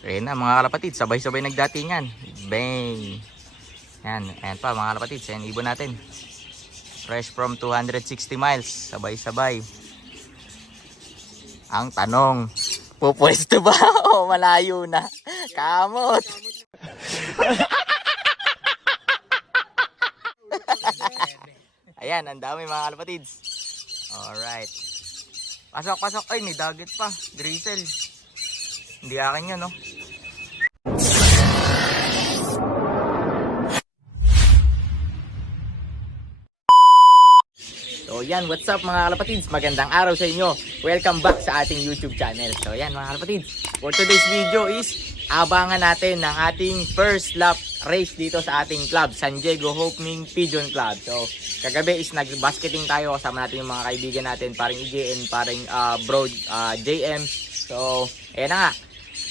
Ayan na mga kalapatid, sabay-sabay nagdatingan. Bang! Yan, ayan pa mga kalapatid, ayan ibon natin. Fresh from 260 miles, sabay-sabay. Ang tanong, pupwesto ba o malayo na? Kamot! Ayan, ang dami mga kalapatids. Alright. Pasok, pasok. Ay, may dagat pa. Drizzle. Hindi akin yun, no? So yan, what's up mga kalapatids? Magandang araw sa inyo. Welcome back sa ating YouTube channel. So yan mga kalapatids, for today's video is abangan natin ng ating first lap race dito sa ating club, San Diego Homing Pigeon Club. So kagabi is nag-basketing tayo, kasama natin yung mga kaibigan natin, paring EJN, paring bro JM. So ayan na nga,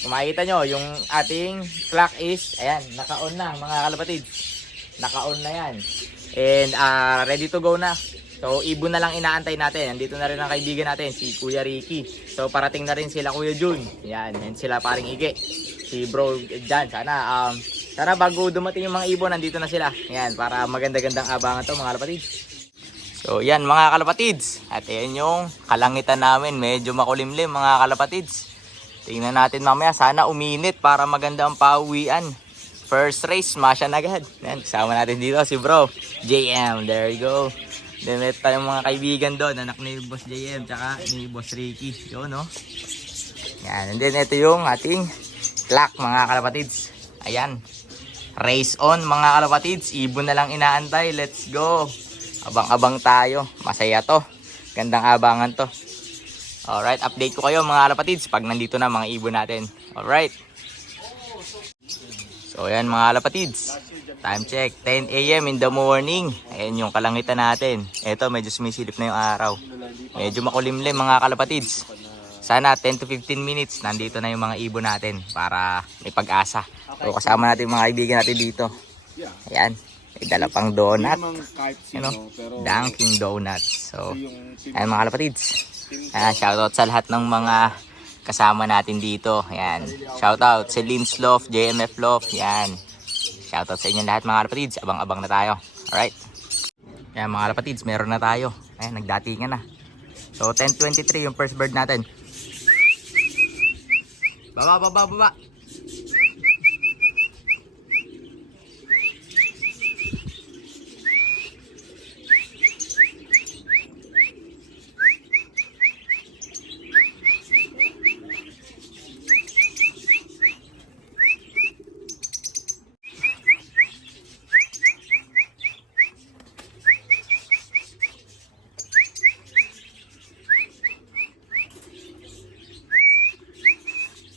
kung makikita nyo yung ating clock is, ayan, naka-on na mga kalapatids. Naka-on na yan. And ready to go na. So, ibon na lang inaantay natin. Nandito na rin ang kaibigan natin, si Kuya Ricky. So, parating na rin sila Kuya Jun. Yan, and sila paring Ige. Si bro dyan. Sana bago dumating yung mga ibon, nandito na sila. Yan, para maganda-gandang abangan to mga kalapatids. So, yan mga kalapatids. At yan yung kalangitan namin. Medyo makulimlim mga kalapatids. Tingnan natin mamaya. Sana uminit para maganda ang pauwian. First race, smashan agad. Yan, kasama natin dito si bro JM. There you go. Then may tayong mga kaibigan doon, anak ni Boss JM tsaka ni Boss Ricky. Yun, no? Yan, and then ito yung ating clock mga kalapatids. Ayan. Race on mga kalapatids. Ibon na lang inaantay. Let's go. Abang-abang tayo. Masaya to. Gandang abangan to. Alright, update ko kayo mga kalapatids pag nandito na mga ibon natin. Alright. So ayan mga kalapatids. Time check, 10 AM in the morning. Ayan yung kalangitan natin. Ito, medyo sumisilip na yung araw. Medyo makulimlim mga kalapatids. Sana 10 to 15 minutes, nandito na yung mga ibon natin para may pag-asa. So kasama natin mga kaibigan natin dito. Ayan, may dala pang donut. Dunkin Donuts. So, ayan mga kalapatids. Ayan, shoutout sa lahat ng mga kasama natin dito. Ayan, shoutout si Lins Love, JMF Love. Ayan. Shoutout sa inyo lahat mga kalapatids. Abang-abang na tayo. Alright. Ayan mga kalapatids, meron na tayo. Ayan, nagdatingan na. So 10:23 yung first bird natin. Baba, baba, baba.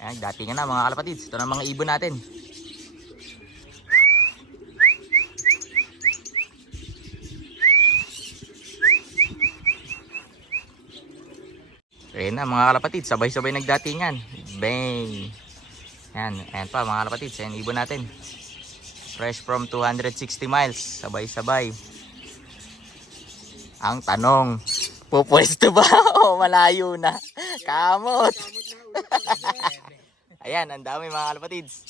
Ayan, datingan na mga kalapatids. Ito na mga ibon natin. Ayan na mga kalapatids, sabay-sabay nagdatingan. Bang! Ayan, ayan pa mga kalapatids. Ayan, ibon natin. Fresh from 260 miles, sabay-sabay. Ang tanong, pupwesto ba o malayo na? Kamot! Ayan, ang dami mga kalapatids.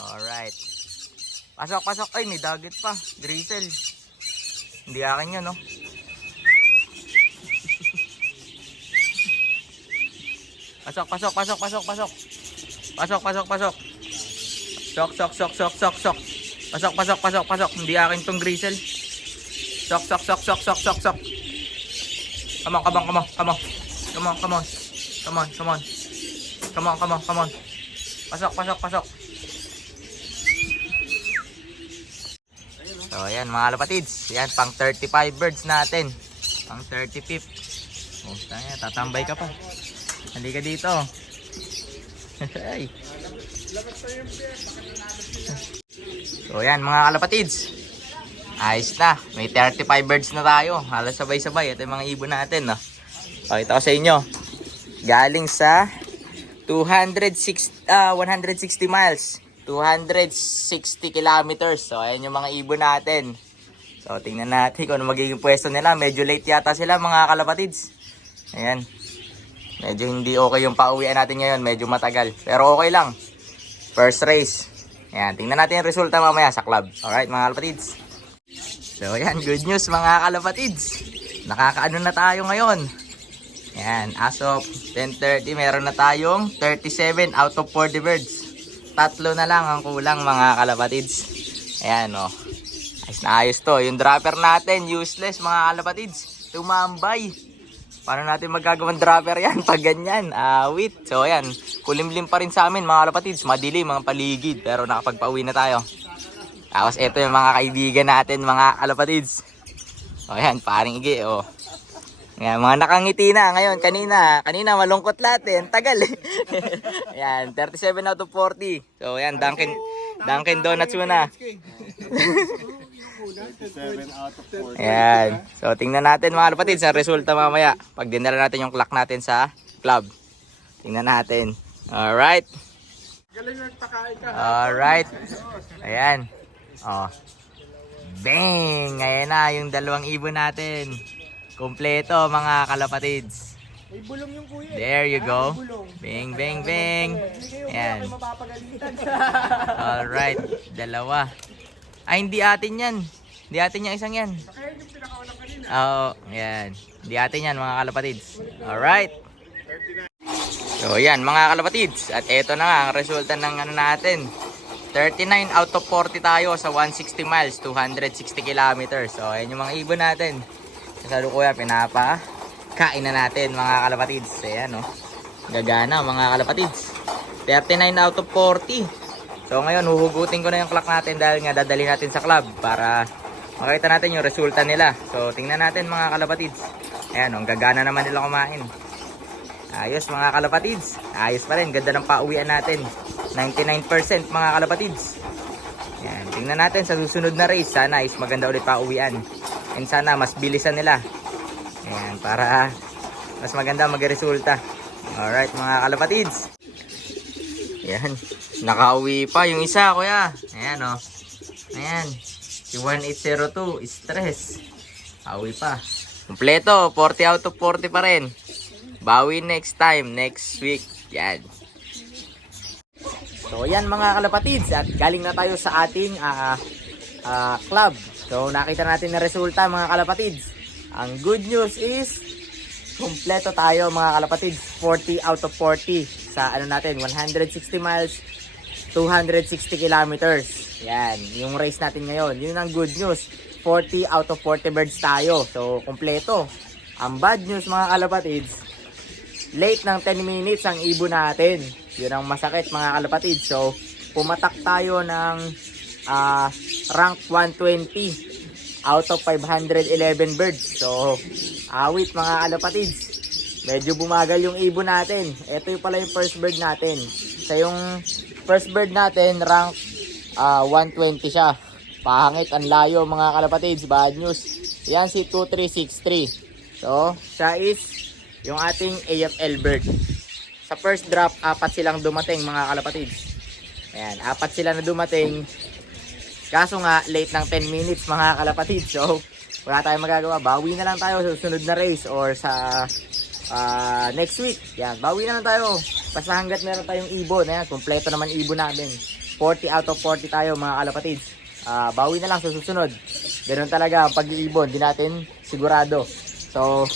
Alright. Pasok, pasok. Ay, may dagat pa. Drizzle. Hindi akin yun, no? Pasok, pasok, pasok, pasok, pasok. Pasok, pasok, pasok. Sok, sok, sok, sok, sok, sok. Pasok, pasok, pasok, pasok. Hindi akin tong drizzle. Sok, sok, sok, sok, sok, sok, sok. Come on, come on, come on, come on. Come on, come on. Come on, come on. Come on, come on, come on. Pasok, pasok, pasok. So, ayan mga kalapatids. Ayan, pang 35 birds natin. Pang 35th. Oh, tatambay ka pa. Halika dito. So, ayan mga kalapatids. Ayos na. May 35 birds na tayo. Halos sabay-sabay. Ito yung mga ibon natin. No? Pakita ko sa inyo. Galing sa 160 miles, 260 kilometers. So ayan yung mga ibon natin. So tingnan natin kung ano magiging pwesto nila. Medyo late yata sila mga kalapatids. Ayan. Medyo hindi okay yung pauwian natin ngayon. Medyo matagal. Pero okay lang. First race. Ayan, tingnan natin yung resulta mamaya sa club. Alright mga kalapatids. So ayan, good news mga kalapatids. Nakakaano na tayo ngayon. Ayan, as of 10:30 meron na tayong 37 out of 40 birds. Tatlo na lang ang kulang mga kalapatids. Ayan o. Ayos na ayos to. Yung dropper natin, useless mga kalapatids. Tumambay. Paano natin magagawang dropper yan pag ganyan? Awit. So ayan, kulimlim pa rin sa amin mga kalapatids. Madilim mga paligid pero nakapagpauwi na tayo. Tapos ito yung mga kaibigan natin mga kalapatids. O ayan, paring igi o. Ayan, mga nakangiti na ngayon. Kanina malungkot lahat eh. Tagal eh. Ayan, 37 out of 40. So ayan, Dunkin Donuts muna. 37 out of 40. Ayan. So, tingnan natin mga kalapatids ang resulta mamaya. Pag dinala natin yung clock natin sa club. Tingnan natin. Alright. Alright. Ayan. Oh. Bang! Ayan na yung dalawang ibon natin. Kompleto mga kalapatids. May bulong yung kuya. There you go. Bang, bang, bang. Ayan. Alright. Dalawa. Ay, hindi atin yan. Hindi atin yung isang yan. Oo, yan. Hindi atin yan mga kalapatids. Alright. So, yan mga kalapatids. At eto na nga ang resulta ng ano natin. 39 out of 40 tayo sa 160 miles, 260 kilometers. So, ayan yung mga ibon natin. Sa kuya, pinapakain na natin mga kalapatids. Ayan, oh. Gagana mga kalapatids. 39 out of 40. So ngayon huhugutin ko na yung clock natin dahil nga dadali natin sa club para makita natin yung resulta nila. So tingnan natin mga kalapatids. Ayan, ang gagana naman nila kumain. Ayos mga kalapatids. Ayos pa rin, ganda ng pauwian natin. 99% mga kalapatids. Ayan, tingnan natin sa susunod na race. Sana is maganda ulit pauwian. And sana mas bilisan nila. Ayan, para mas maganda magresulta. Alright mga kalapatids. Ayan. Nakauwi pa yung isa, kuya. Ayan, oh. Ayan. Si 1802, stress. Uwi pa. Kompleto, 40 out of 40 pa rin. Bawi next time, next week. Yan. So, yan mga kalapatids. At galing na tayo sa ating club. So, nakita natin na resulta mga kalapatids. Ang good news is, kompleto tayo mga kalapatids. 40 out of 40 sa ano natin, 160 miles, 260 kilometers. Yan, yung race natin ngayon. Yun ang good news. 40 out of 40 birds tayo. So, kompleto. Ang bad news mga kalapatids, late ng 10 minutes ang ibon natin. Yun ang masakit mga kalapatids. So, pumatak tayo ng rank 120 out of 511 birds. So, awit mga kalapatids. Medyo bumagal yung ibon natin. Ito yung pala yung first bird natin. Sa yung first bird natin, rank 120 siya. Pangit, ang layo mga kalapatids. Bad news. Yan si 2363. So, siya is yung ating AFL bird. Sa first drop, 4 silang dumating mga kalapatids. Ayan, 4 sila na dumating. Kaso nga, late ng 10 minutes mga kalapatids. So, wala tayong magagawa. Bawi na lang tayo sa susunod na race or sa next week. Yan, bawi na lang tayo. Basta hanggat meron tayong ibon. Ayan, kompleto naman ibon namin. 40 out of 40 tayo mga kalapatids. Bawi na lang sa susunod. Ganun talaga ang pag-iibon. Di natin sigurado. So,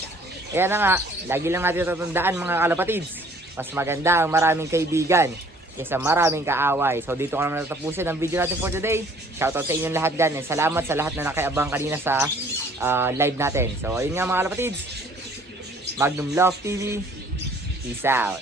ayan na nga. Lagi lang natin tatandaan mga kalapatids. Mas maganda ang maraming kaibigan kaysa maraming kaaway. So, dito ko naman natapusin ang video natin for today. Shoutout sa inyong lahat dyan. And salamat sa lahat na nakiabang kanina sa live natin. So, ayun nga mga kalapatids. Magnum Love TV. Peace out.